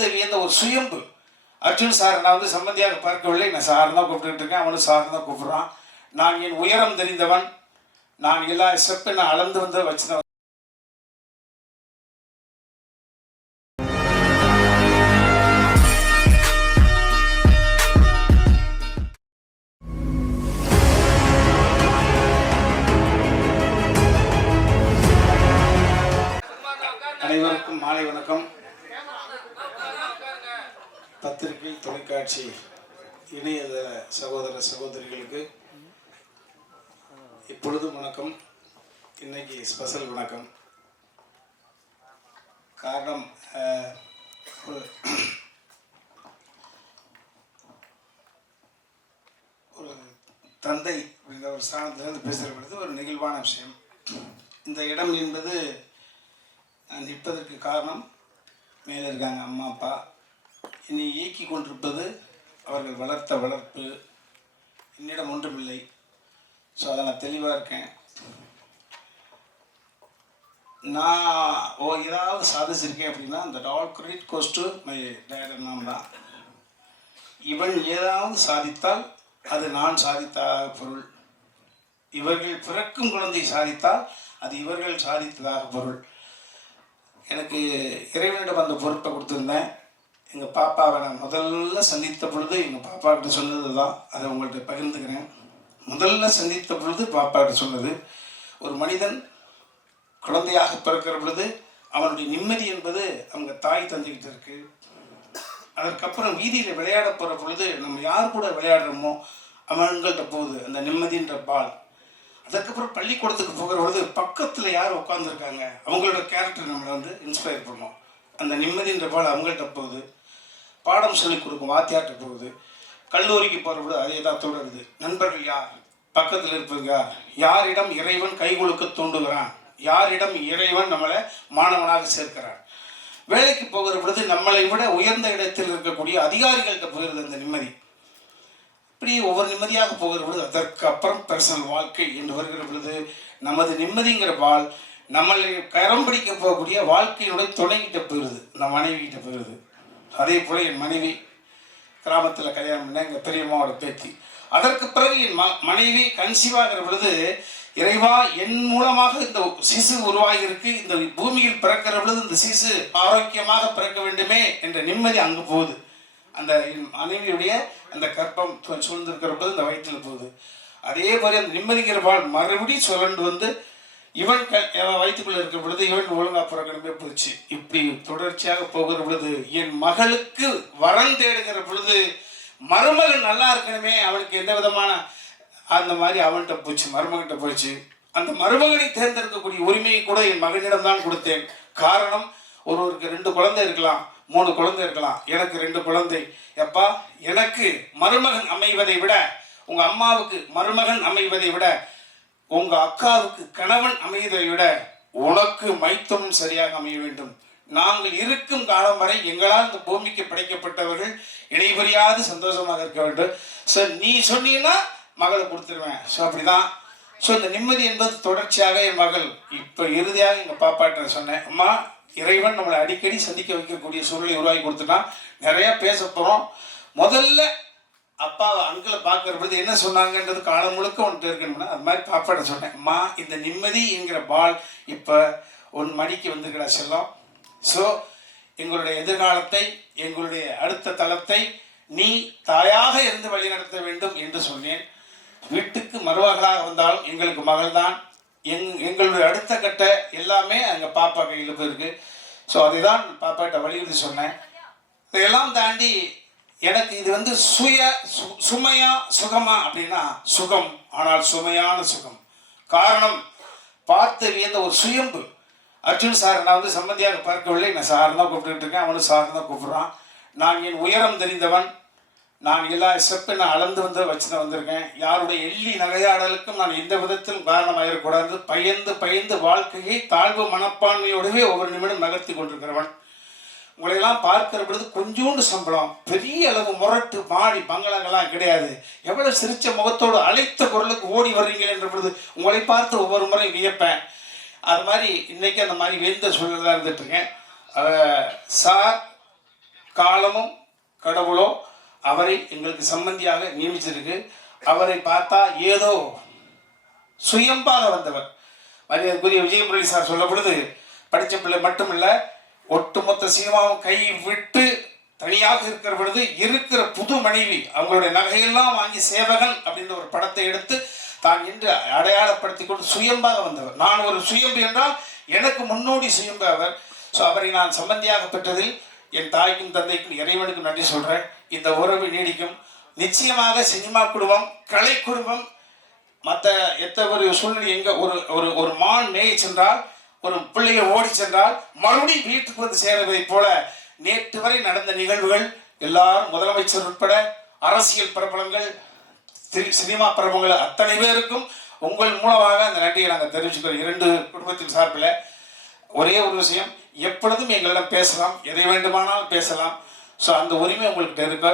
பார்த்து வியந்த ஒரு சுயம்பு. அர்ஜுன் சார் நான் வந்து சம்பந்தியாக பார்க்கவில்லை, நான் சார் தான் கூப்பிட்டுட்டு இருக்கேன், அவனும் சார் தான் கூப்பிடுறான். நான் என் உயரம் தெரிந்தவன், நான் எல்லா ஸ்டெப்பை நான் அளந்து வந்து வச்சுதான். அனைவருக்கும் மாலை வணக்கம். பத்திரிகை, தொலைக்காட்சி, இணையதள சகோதர சகோதரிகளுக்கு இப்பொழுதும் வணக்கம். இன்னைக்கு ஸ்பெஷல் வணக்கம். காரணம், ஒரு தந்தை அப்படின்ற ஒரு ஸ்தானத்திலிருந்து பேசுகிற பொழுது ஒரு நெகிழ்வான விஷயம். இந்த இடம் என்பது நான் நிற்பதற்கு காரணம், மேலே இருக்காங்க அம்மா அப்பா, என்னை இயக்கி கொண்டிருப்பது அவர்கள் வளர்த்த வளர்ப்பு. என்னிடம் ஒன்றுமில்லை. ஸோ அதை நான் தெளிவாக இருக்கேன். நான் ஏதாவது சாதிச்சிருக்கேன் அப்படின்னா அந்த all credit goes to my dad and mom தான். இவன் ஏதாவது சாதித்தால் அது நான் சாதித்த பொருள். இவர்கள் பிறக்கும் குழந்தை சாதித்தால் அது இவர்கள் சாதித்ததாக பொருள். எனக்கு இறைவனிடம் அந்த பொறுப்பை கொடுத்துருந்தேன். எங்கள் பாப்பாவை நான் முதல்ல சந்தித்த பொழுது எங்கள் பாப்பாக்கிட்ட சொன்னது தான், அதை உங்கள்கிட்ட பகிர்ந்துக்கிறேன். முதல்ல சந்தித்த பொழுது பாப்பாக்கிட்ட சொன்னது, ஒரு மனிதன் குழந்தையாக பிறக்கிற பொழுது அவனுடைய நிம்மதி என்பது அவங்க தாய் தந்தைக்கிட்ட இருக்குது. அதற்கப்புறம் வீதியில் விளையாட போகிற பொழுது நம்ம யார் கூட விளையாடுறோமோ அவங்கள்ட்ட போகுது அந்த நிம்மதின்ற பால். அதுக்கப்புறம் பள்ளிக்கூடத்துக்கு போகிற பொழுது பக்கத்தில் யார் உட்காந்துருக்காங்க அவங்களோட கேரக்டர் நம்மளை வந்து இன்ஸ்பயர் பண்ணும். அந்த நிம்மதின்ற பால் அவங்கள்ட்ட போகுது. பாடம் சொல்லிக் கொடுக்கும் வாத்தியார்கிட்ட போகுது. கல்லூரிக்கு போகிற பொழுது அதே தான் தொடருது. நண்பர்கள் யார், பக்கத்தில் இருப்பவங்க யாரிடம் இறைவன் கை கொடுக்க தூண்டுகிறான், யாரிடம் இறைவன் நம்மளை மாணவனாக சேர்க்கிறான். வேலைக்கு போகிற பொழுது நம்மளை விட உயர்ந்த இடத்தில் இருக்கக்கூடிய அதிகாரிகள்கிட்ட போகிறது அந்த நிம்மதி. இப்படி ஒவ்வொரு நிம்மதியாக போகிற பொழுது அதற்கு அப்புறம் பர்சனல் வாழ்க்கை என்று வருகிற பொழுது நமது நிம்மதிங்கிற பால் நம்மளை கரம் பிடிக்க போகக்கூடிய வாழ்க்கையினுடைய துணைகிட்ட போயிடுது, நம்ம மனைவிகிட்ட போயிடுது. அதே போல் என் மனைவி கிராமத்தில் கல்யாணம் பண்ண எங்கள் பெரியம்மாவோட பேத்தி. அதற்கு பிறகு என் மனைவி கன்சீவாகிற பொழுது இறைவா என் மூலமாக இந்த சிசு உருவாகி இருக்கு, இந்த பூமியில் பிறக்கிற பொழுது இந்த சிசு ஆரோக்கியமாக பிறக்க வேண்டுமே என்ற நிம்மதி அங்கு போகுது. அந்த மனைவியுடைய அந்த கற்பம் சூழ்ந்திருக்கிற போது இந்த வயிற்றில் போகுது. அதே மாதிரி அந்த நிம்மதிங்கிற பால் மறுபடியும் சுழண்டு வந்து இவன் வயிற்றுக்குள்ள இருக்கிற பொழுது இவன் ஒழுங்கா பிறக்கணுமே போச்சு. இப்படி தொடர்ச்சியாக போகிற பொழுது என் மகளுக்கு வரம் தேடுகிற பொழுது மருமகன் நல்லா இருக்கணுமே, அவனுக்கு எந்த விதமான அந்த மாதிரி அவன்கிட்ட போச்சு, மருமகன்கிட்ட போச்சு. அந்த மருமகனை தேர்ந்தெடுக்கக்கூடிய உரிமையை கூட என் மகனிடம் தான் கொடுத்தேன். காரணம், ஒருவருக்கு 2 குழந்தை இருக்கலாம், 3 குழந்தை இருக்கலாம், எனக்கு 2 குழந்தை. எப்பா, எனக்கு மருமகன் அமைவதை விட, உங்க அம்மாவுக்கு மருமகன் அமைவதை விட, உங்க அக்காவுக்கு கணவன் அமைவதை விட உனக்கு மைத்தமும் சரியாக அமைய வேண்டும். நாங்கள் இருக்கும் காலம் வரை எங்களால் இந்த பூமிக்கு படைக்கப்பட்டவர்கள் இணைபுரியாது சந்தோஷமாக இருக்க வேண்டும். ஸோ நீ சொன்னீங்கன்னா மகளை கொடுத்துருவேன். ஸோ அப்படிதான். ஸோ இந்த நிம்மதி என்பது தொடர்ச்சியாக என் மகள் இப்போ இறுதியாக எங்கள் பாப்பாட்ட சொன்னேன், அம்மா இறைவன் நம்மளை அடிக்கடி சந்திக்க வைக்கக்கூடிய சூழ்நிலை உருவாக்கி கொடுத்துட்டான். நிறையா பேச போகிறோம். முதல்ல அப்பாவை அங்கிளை பார்க்குற பொழுது என்ன சொன்னாங்கன்றது காலம் முழுக்க ஒன்று இருக்கணும்னா அது மாதிரி பாப்பாட்ட சொன்னேன், அம்மா இந்த நிம்மதி என்கிற பால் இப்போ உன் மடிக்கு வந்துருக்கடா செல்லம். ஸோ எங்களுடைய எதிர்காலத்தை, எங்களுடைய அடுத்த தளத்தை நீ தாயாக இருந்து வழிநடத்த வேண்டும் என்று சொன்னேன். வீட்டுக்கு மருமகளாக வந்தாலும் எங்களுக்கு மகள் தான். எங்களுடைய அடுத்த கட்ட எல்லாமே எங்கள் பாப்பா கையில் போயிருக்கு. ஸோ அதை தான் பாப்பாட்ட வலியுறுத்தி சொன்னேன். இதையெல்லாம் தாண்டி எனக்கு இது வந்து சுமையா சுகமா அப்படின்னா சுகம், ஆனால் சுமையான சுகம். காரணம், பார்த்து வியந்த ஒரு சுயம்பு. அர்ஜுன் சார் நான் வந்து சம்பந்தியாக பார்க்கவில்லை, நான் சார் தான் கூப்பிட்டுட்டு இருக்கேன், அவனும் சார் தான் கூப்பிடுறான். நான் என் உயரம் தெரிந்தவன், நான் எல்லா ஸ்டெப்பை நான் அளந்து வந்து வச்சுதான் வந்திருக்கேன். யாருடைய எள்ளி நகையாடலுக்கும் நான் எந்த விதத்திலும் காரணமாகிடக்கூடாது. பயந்து பயந்து வாழ்க்கையை தாழ்வு மனப்பான்மையோடவே ஒவ்வொரு நிமிடம் நகர்த்தி கொண்டிருக்கிறவன். உங்களையெல்லாம் பார்க்கிற பொழுது கொஞ்சோண்டு சம்பளம், பெரிய அளவு முரட்டு மாடி பங்களாங்கெல்லாம் கிடையாது. எவ்வளவு சிரிச்ச முகத்தோடு அழைத்த குரலுக்கு ஓடி வர்றீங்களே என்ற பொழுது உங்களை பார்த்து ஒவ்வொரு முறையும் வியப்பேன். அது மாதிரி இன்னைக்கு அந்த மாதிரி வேந்த சூழலாக இருந்துட்டு இருக்கேன். சார் காலமும் கடவுளோ அவரை எங்களுக்கு சம்பந்தியாக நியமிச்சிருக்கு. அவரை பார்த்தா ஏதோ சுயம்பாக வந்தவர். மரியாதைக்குரிய விஜயமுரளி சார் சொல்ல பொழுது படித்த பிள்ளை மட்டுமில்ல, ஒட்டுமொத்த சினிமாவும் கை விட்டு தனியாக இருக்கிற பொழுது இருக்கிற புது மனைவி அவங்களுடைய நகையெல்லாம் வாங்கி சேவகன் அப்படின்ற ஒரு படத்தை எடுத்து தான் என்று அடையாளப்படுத்தி கொண்டு சுயம்பாக வந்தவர். நான் ஒரு சுயம்பு என்றால் எனக்கு முன்னோடி சுயம்பு அவர். ஸோ அவரை நான் சம்பந்தியாக பெற்றதில் என் தாய்க்கும் தந்தைக்கும் இறைவனுக்கும் நன்றி சொல்கிறேன். இந்த உறவு நீடிக்கும். நிச்சயமாக சினிமா குடும்பம், கலை குடும்பம், மற்ற எத்த ஒரு சூழ்நிலை எங்கே ஒரு ஒரு ஒரு மான் மேய சென்றால், ஒரு பிள்ளையை ஓடி சென்றால் மறுபடியும் வீட்டுக்கு வந்து சேர்வதைப் போல நேற்று வரை நடந்த நிகழ்வுகள் எல்லாரும் முதலமைச்சர் உட்பட அரசியல் பிரபலங்கள், சினிமா பிரபலங்கள் அத்தனை பேருக்கும் உங்கள் மூலமாக அந்த நன்றியை நாங்கள் தெரிவிச்சுக்கிறோம். 2 குடும்பத்தின் சார்பில் ஒரே ஒரு விஷயம், எப்பொழுதும் எங்களிடம் பேசலாம், எதை வேண்டுமானாலும் பேசலாம். ஸோ அந்த உரிமை உங்களுக்கு இருக்கு.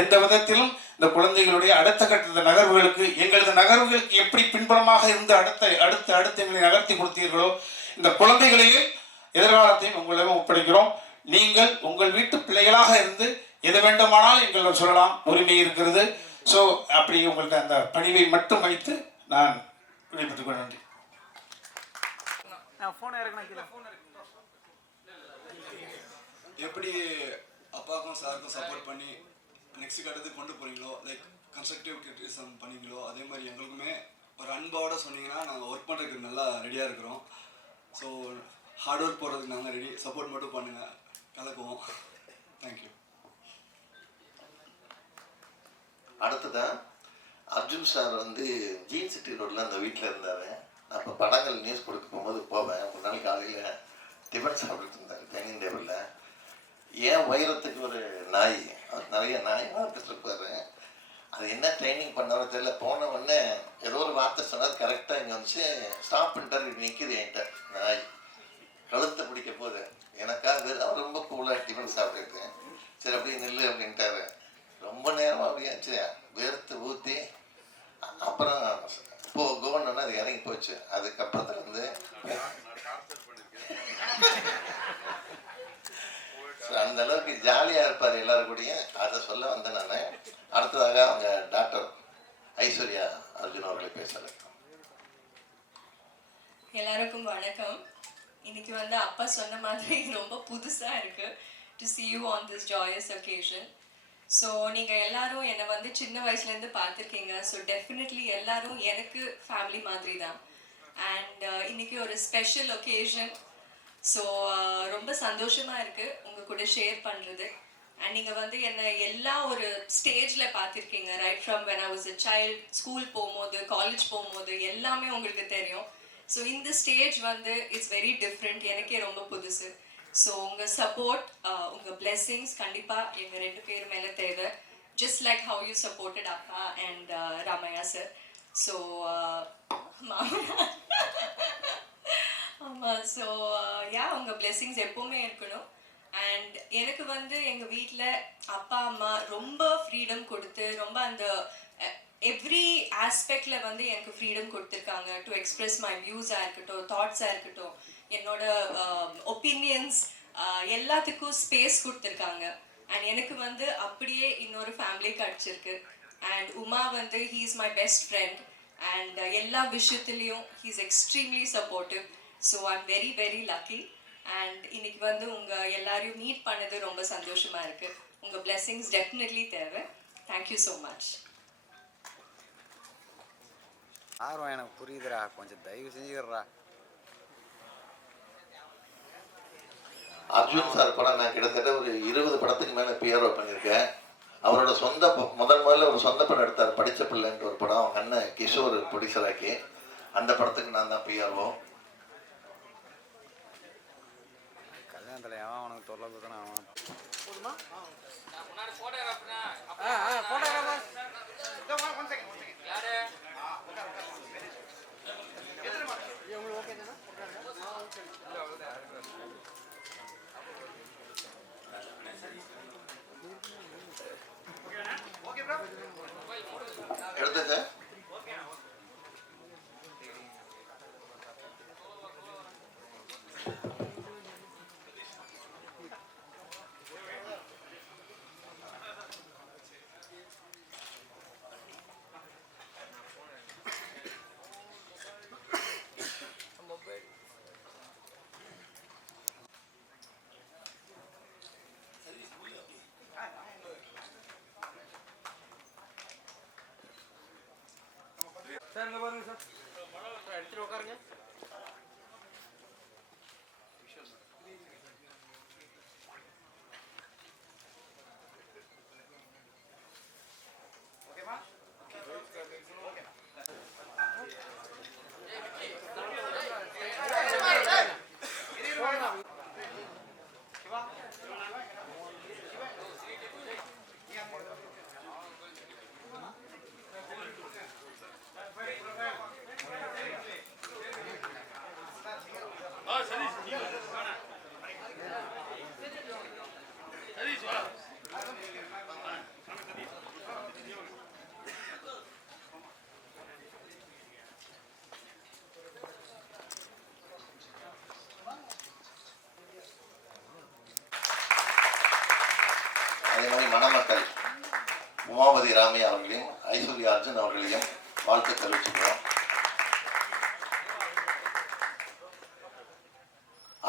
எந்த விதத்திலும் இந்த குழந்தைகளுடைய அடுத்த கட்ட நகர்வுகளுக்கு, எங்களது நகர்வுகளுக்கு எப்படி பின்புறமாக இருந்து அடுத்த எங்களை நகர்த்தி கொடுத்தீர்களோ, இந்த குழந்தைகளையும் எதிர்காலத்தையும் உங்களிடம் ஒப்படைக்கிறோம். நீங்கள் உங்கள் வீட்டு பிள்ளைகளாக இருந்து எது வேண்டுமானாலும் எங்களிடம் சொல்லலாம், உரிமை இருக்கிறது. ஸோ அப்படி உங்களுக்கு அந்த பணிவை மட்டும் வைத்து நான் விடைபெற்றுக் கொள்ள நன்றி. எப்படி அப்பாவுக்கும் சாருக்கும் சப்போர்ட் பண்ணி நெக்ஸ்ட் கட்டத்துக்கு கொண்டு போகிறீங்களோ, லைக் கன்ஸ்ட்ரக்டிவ் கிரிட்டிசிசம் பண்ணீங்களோ, அதே மாதிரி எங்களுக்குமே ஒரு அன்பாவோட சொன்னீங்கன்னா நாங்கள் ஒர்க் பண்ணுறதுக்கு நல்லா ரெடியாக இருக்கிறோம். ஸோ ஹார்ட் ஒர்க் போடுறதுக்கு நாங்கள் ரெடி. சப்போர்ட் மட்டும் பண்ணுங்கள், கலக்குவோம். தேங்க்யூ. அடுத்ததான் அர்ஜுன் சார் வந்து ஜீன் சிட்டி ரோட்டில் அந்த வீட்டில் இருந்தார். அப்போ படங்கள் நியூஸ் கொடுக்க போகும்போது போவேன். ஒரு நாள் காலையில் டிஃபன் சாப்பிட்டுட்டு இருந்தார் டைனிங் டேபிளில். ஏன் உயரத்துக்கு ஒரு நாய், அவர் நிறைய நாய் வளர்த்துருப்பாரு. அது என்ன ட்ரைனிங் பண்ணாரோ தெரியல. போன உடனே ஏதோ ஒரு வார்த்தை சொன்னார், கரெக்டாக இங்கே வந்துச்சு ஸ்டாப் பண்ணிட்டார். இப்படி நிற்கிது என்கிட்ட நாய், கழுத்தை பிடிக்க போகுது. எனக்காக அவர் ரொம்ப கூலாக டிஃபன் சாப்பிட்டுட்டு சரி அப்படியே நில்லு அப்படின்ட்டாரு. ரொம்ப நேரமாக அப்படியாச்சு, வேர்த்து ஊற்றி அப்புறம் கோவன்னா அது இறங்கி போச்சு. அதுக்கப்புறத்துலேருந்து அந்த அளவுக்கு ஜாலியாக இருப்பார் எல்லாரும் கூடயும். அதை சொல்ல வந்தேன் நான். அடுத்ததாக அவங்க டாக்டர் ஐஸ்வர்யா அர்ஜுன் அவர்களை பேசுகிறேன். எல்லாருக்கும் வணக்கம். இன்னைக்கு வந்து அப்பா சொன்ன மாதிரி ரொம்ப புதுசாக இருக்கு to see you on this joyous occasion. So நீங்கள் எல்லாரும் என்னை வந்து சின்ன வயசுலேருந்து பார்த்துருக்கீங்க. ஸோ டெஃபினெட்லி எல்லாரும் எனக்கு ஃபேமிலி மாதிரி தான். அண்ட் இன்னைக்கு ஒரு ஸ்பெஷல் ஒகேஷன். ஸோ ரொம்ப சந்தோஷமாக இருக்குது உங்கள் கூட ஷேர் பண்ணுறது. அண்ட் நீங்கள் வந்து என்னை எல்லா ஒரு ஸ்டேஜில் பார்த்துருக்கீங்க, right from when I was a child, school போகும்போது, காலேஜ் போகும்போது எல்லாமே உங்களுக்கு தெரியும். ஸோ இந்த ஸ்டேஜ் வந்து இட்ஸ் வெரி டிஃப்ரெண்ட், எனக்கே ரொம்ப புதுசு. ஸோ உங்கள் சப்போர்ட், உங்கள் பிளெஸ்ஸிங்ஸ் கண்டிப்பாக எங்கள் 2 பேர் மேலே தேவை. Just like how you supported அப்பா அண்ட் ராமையா சார். ஸோ மாமனா ஆமாம். ஸோ உங்கள் பிளெஸ்ஸிங்ஸ் எப்போவுமே இருக்கணும். அண்ட் எனக்கு வந்து எங்கள் வீட்டில் அப்பா அம்மா ரொம்ப ஃப்ரீடம் கொடுத்து, ரொம்ப அந்த எவ்ரி ஆஸ்பெக்டில் வந்து எனக்கு ஃப்ரீடம் கொடுத்துருக்காங்க. டு எக்ஸ்பிரஸ் மை வியூஸாக இருக்கட்டும், தாட்ஸாக இருக்கட்டும், என்னோட ஒப்பீனியன்ஸ், எல்லாத்துக்கும் ஸ்பேஸ் கொடுத்துருக்காங்க. அண்ட் எனக்கு வந்து அப்படியே இன்னொரு ஃபேமிலி கிடச்சிருக்கு. அண்ட் உமா வந்து he is my best friend. And எல்லா விஷயத்துலேயும் he is extremely supportive. So I'm very very lucky. And இன்னைக்கு வந்து உங்கள் எல்லாரையும் மீட் பண்ணது ரொம்ப சந்தோஷமாக இருக்குது. உங்கள் பிளெஸ்ஸிங்ஸ் டெஃபினெட்லி தேவை. Thank you so much. ஆர்வம் எனக்கு புரியுதுடா, கொஞ்சம் தயவு செஞ்சுக்கிறா. அர்ஜுன் சார் படம் நான் கிட்டத்தட்ட ஒரு 20 படத்துக்கு மேலே பிஆர்ஓ பண்ணியிருக்கேன். அவரோட சொந்த முதல்ல ஒரு சொந்த படம் எடுத்தார், படித்த பிள்ளைன்ற ஒரு படம். அவங்க அண்ணன் கிஷோர் ப்ரொடியூசராக்கி அந்த படத்துக்கு நான் தான் பிஆர்ஓ. கல்யாணத்தில் எவன் அவனுக்கு தொல்லை கொடுத்தானே அவன் எடுத்துங்க. அதே மாதிரி மணமக்கள் உமாபதி ராமையா அவர்களையும் ஐஸ்வர்யா அர்ஜுன் அவர்களையும் வாழ்த்து தெரிவிச்சுக்கிறோம்.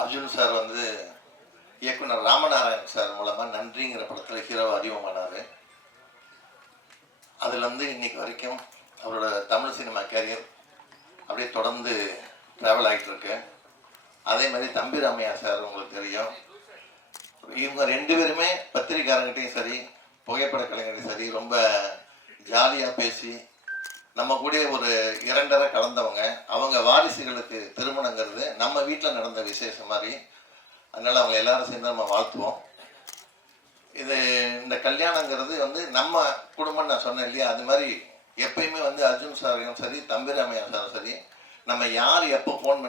அர்ஜுன் சார் வந்து இயக்குனர் ராமநாராயணன் சார் மூலமாக நன்றிங்கிற படத்தில் ஹீரோவை அறிமுகமானார். அதுலேருந்து இன்னைக்கு வரைக்கும் அவரோட தமிழ் சினிமா கேரியர் அப்படியே தொடர்ந்து ட்ராவல் ஆகிட்டு இருக்கு. அதே மாதிரி தம்பி ராமையா சார் உங்களுக்கு தெரியும். இவங்க 2 பேருமே பத்திரிக்காரங்கிட்டையும் சரி புகைப்பட கலைஞரையும் சரி ரொம்ப ஜாலியாக பேசி நம்ம கூட ஒரு 2.5 கலந்தவங்க. அவங்க வாரிசுகளுக்கு திருமணங்கிறது நம்ம வீட்டில் நடந்த விசேஷம் மாதிரி. அதனால் அவங்க எல்லாரும் சேர்ந்து நம்ம வாழ்த்துவோம். இந்த கல்யாணங்கிறது வந்து நம்ம குடும்பம் நான் சொன்னேன் இல்லையா, அது மாதிரி எப்பயுமே வந்து அர்ஜுன் சாரையும் சரி தம்பி ராமையா சாரும் சரி நம்ம யார் எப்போ ஃபோன்